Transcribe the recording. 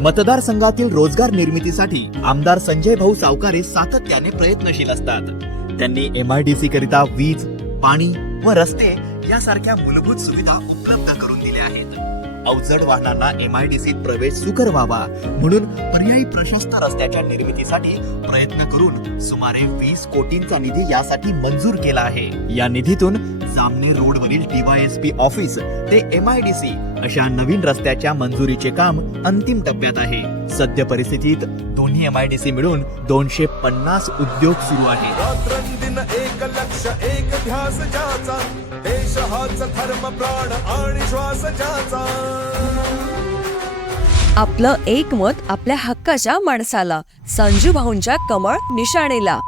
मतदारसंघातील रोजगार निर्मितीसाठी आमदार संजय भाऊ सावकारे सातत्याने प्रयत्नशील असतात. त्यांनी MIDC करिता वीज, पाणी व रस्ते यासारख्या मूलभूत सुविधा उपलब्ध करून दिल्या आहेत. अवजड वाहनांना MIDC प्रवेश सुकर व्हावा म्हणून पर्यायी प्रशस्त रस्त्याच्या निर्मितीसाठी प्रयत्न करून सुमारे 20 कोटींचा निधी यासाठी मंजूर केला आहे. या निधीतून जामनेर रोडवरील DYSP ऑफिस ते MIDC अशा नवीन रस्त्याच्या मंजुरीचे काम अंतिम टप्प्यात आहे. सद्य परिस्थितीत दोन्ही MIDC मिळून 250 उद्योग सुरू आहेत. रात्रंदिन एक लक्ष एक ध्यास ज्याचा, देश हाच धर्म प्राण आणि श्वास ज्याचा. आपलं एक मत आपल्या हक्काच्या माणसाला. संजू भाऊंच्या कमळ निशाणीला.